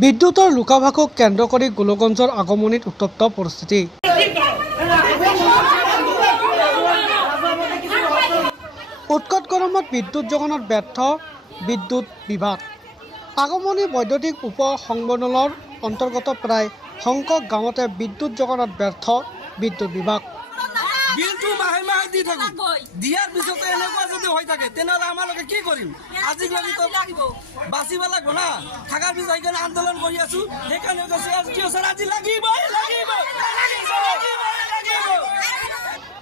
বিদ্যুতৰ লুকাভাকুক কেন্দ্ৰ কৰি গোলগঞ্জৰ আগমনীত উত্তপ্ত পৰিস্থিতি। উৎকট গৰমত বিদ্যুৎ যোগানত ব্যৰ্থ বিদ্যুৎ বিভাগ। আগমনী বৈদ্যুতিক উপ সংমণ্ডলৰ অন্তৰ্গত প্ৰায় সংখ্যক গাঁৱতে বিদ্যুৎ যোগানত ব্যৰ্থ বিদ্যুৎ বিভাগ। বিলটো মাহে মাহে দি থাকো, দিয়াৰ পিছতে এনেকুৱা যদি হৈ থাকে তেনেহ'লে আমালোকে কি কৰিম? আজিলৈকে তো বাচিব লাগিব না, থকাৰ পিছত সেইকাৰণে আন্দোলন কৰি আছো। সেইকাৰণে আজি লাগিবই।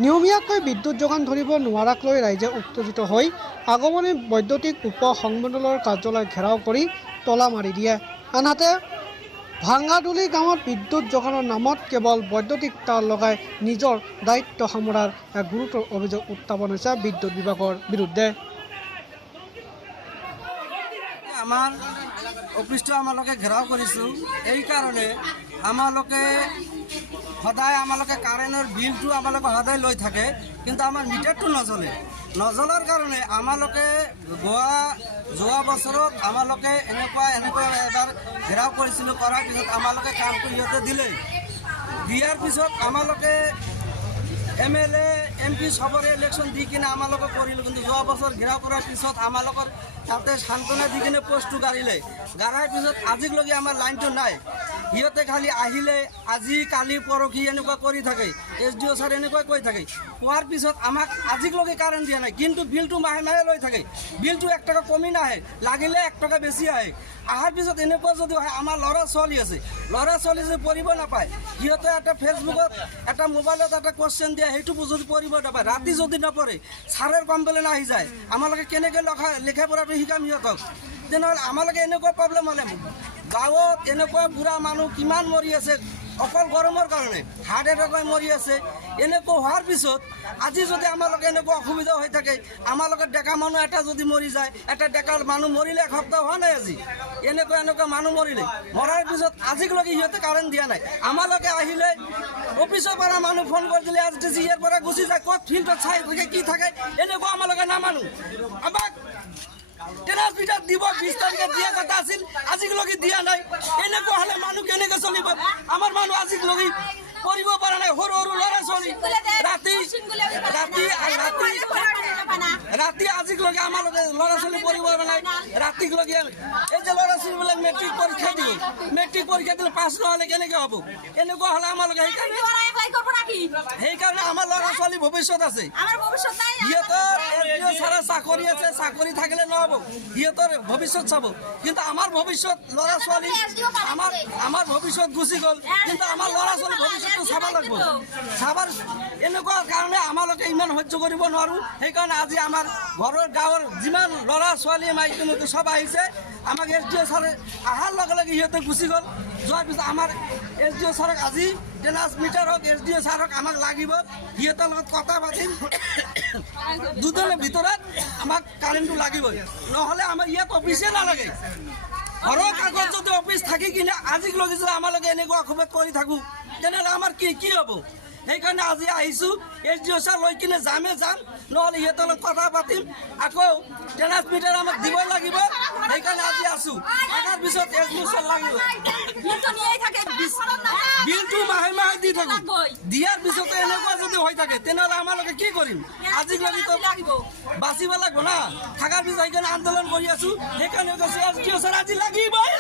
নিয়মীয়াকৈ বিদ্যুৎ যোগান ধৰিব নোৱাৰাক লৈ ৰাইজে উত্তেজিত হৈ আগমনী বৈদ্যুতিক উপ সংমণ্ডলৰ কাৰ্যালয় ঘেৰাও কৰি তলা মাৰি দিয়ে। আনহাতে ভাঙ্গাদুলি গাঁৱত বিদ্যুৎ যোগানৰ নামত কেৱল বৈদ্যুতিক তাঁৰ লগাই নিজৰ দায়িত্ব সামৰাৰ এক গুৰুতৰ অভিযোগ উত্থাপন হৈছে বিদ্যুৎ বিভাগৰ বিৰুদ্ধে। আমাৰ অফিচটো আমালোকে ঘেৰাও কৰিছোঁ, এই কাৰণে আমালোকে সদায় কাৰেণ্টৰ বিলটো সদায় লৈ থাকে, কিন্তু আমাৰ মিটাৰটো নজ্বলাৰ কাৰণে আমালোকে যোৱা বছৰত আমালোকে এনেকুৱা এবাৰ ঘেৰাও কৰিছিলোঁ। কৰাৰ পিছত আমালোকে কামটো সিহঁতে দিয়াৰ পিছত আমালোকে MLA MP সবৰে ইলেকশ্যন দি কিনে আমালোকে কৰিলোঁ, কিন্তু যোৱা বছৰ ঘেৰাও কৰাৰ পিছত আমালোকৰ তাতে সান্তনা দি কিনে পোষ্টটো গাড়াৰ পিছত আজিলৈকে আমাৰ লাইনটো নাই। সিহঁতে খালি আহিলে আজি কালি পৰহি এনেকুৱা কৰি থাকে, SDO ছাৰ এনেকুৱা কৈ থাকে। কোৱাৰ পিছত আমাক আজিলৈকে কাৰেণ্ট দিয়া নাই, কিন্তু বিলটো মাহে মাহে লৈ থাকে। বিলটো 1 টকা কমি নাহে, লাগিলে 1 টকা বেছি আহে। অহাৰ পিছত এনেকুৱা যদি হয়, আমাৰ ল'ৰা ছোৱালী যদি পঢ়িব নাপায়, সিহঁতে এটা ফেচবুকত এটা মোবাইলত এটা কুৱেশ্যন দিয়ে, সেইটো যদি পঢ়িব নাপায়, ৰাতি যদি নপঢ়ে ছাৰৰ কমপ্লেইন আহি যায়। আমালোকে কেনেকৈ লিখা পঢ়াটো শিকাম সিহঁতক? তেনেহ'লে আমালোকে এনেকুৱা প্ৰব্লেম হ'লে গাঁৱত এনেকুৱা বুঢ়া মানুহ কিমান মৰি আছে অকল গৰমৰ কাৰণে, হাৰ্ট এটেক হৈ মৰি আছে। এনেকুৱা হোৱাৰ পিছত আজি যদি আমালোকে এনেকুৱা অসুবিধা হৈ থাকে, আমালোকে ডেকা মানুহ এটা যদি মৰি যায়, এটা ডেকা মানুহ মৰিলে 1 সপ্তাহ হোৱা নাই আজি, এনেকুৱা মানুহ মৰাৰ পিছত আজিলৈকে সিহঁতে কাৰেণ্ট দিয়া নাই। আমালোকে আহিলে অফিচৰ পৰা মানুহ ফোন কৰি দিলে SDC ইয়াৰ পৰা গুচি যায়, ক'ত ফিল্ডত চাই থাকে কি থাকে, এনেকুৱা আমালোকে নামানো। আমাক ট্ৰেন্সমিটাৰ দিব 20 তাৰিখে দিয়া কথা আছিল, আজিলৈকে দিয়া নাই। এনেকুৱা হ'লে মানুহ কেনেকৈ চলিব? আমাৰ মানুহ আজিলৈকে পঢ়িব পৰা নাই, সৰু ল'ৰা ছোৱালী ৰাতি আজিলৈকে আমালোকে ল'ৰা ছোৱালী পঢ়িব পৰা নাই। ৰাতিলৈকে এই যে ল'ৰা ছোৱালীবিলাক মেট্ৰিক পৰীক্ষা দিলে পাছ নহ'লে কেনেকৈ হ'ব? এনেকুৱা হ'লে আমালোকে সেইকাৰণে আমাৰ ল'ৰা ছোৱালী ভৱিষ্যত আছে। সিহঁতৰ চাকৰি আছে, চাকৰি থাকিলে নহ'ব, সিহঁতৰ ভৱিষ্যত চাব। কিন্তু আমাৰ ভৱিষ্যত ল'ৰা ছোৱালী আমাৰ ভৱিষ্যত গুচি গ'ল, কিন্তু আমাৰ ল'ৰা ছোৱালী ভৱিষ্যতটো চাব লাগিব। এনেকুৱা কাৰণে আমালোকে ইমান সহ্য কৰিব নোৱাৰোঁ। সেইকাৰণে আজি আমাৰ ঘৰৰ গাঁৱৰ যিমান ল'ৰা ছোৱালী মাইকী চব আহিছে। আমাক SDO ছাৰে অহাৰ লগে লগে সিহঁতে গুচি গ'ল। যোৱাৰ পিছত আমাৰ SDO ছাৰক আজি ট্ৰেন্সমিটাৰ হওক, SDO ছাৰক আমাক লাগিব, সিহঁতৰ লগত কথা পাতিম। 2 দিনৰ ভিতৰত আমাক কাৰেণ্টটো লাগিবই, নহ'লে আমাৰ ইয়াত অফিচে নালাগে। ঘৰৰ কাগজ যদি অফিচ থাকি কিনে আজিলৈকে যদি আমালোকে এনেকুৱা অসুবিধা কৰি থাকোঁ, তেনেহ'লে আমাৰ কি হ'ব? সেইকাৰণে আজি আহিছোঁ, SDO ছাৰ লৈ কিনে যাম, নহ'লে সিহঁতৰ লগত কথা পাতিম। আকৌ ট্ৰেন্সমিটাৰ আমাক দিব লাগিব, সেইকাৰণে আজি আছোঁ। থকাৰ পিছত SDO ছাৰ লাগিব, বিলটো মাহে মাহে দি থাকো, দিয়াৰ পিছতে এনেকুৱা যদি হৈ থাকে তেনেহ'লে আমালোকে কি কৰিম? আজিলৈকে তো বাচিব লাগিব না, থকাৰ পিছত সেইকাৰণে আন্দোলন কৰি আছো। সেইকাৰণে SDO ছাৰ আজি লাগিবই।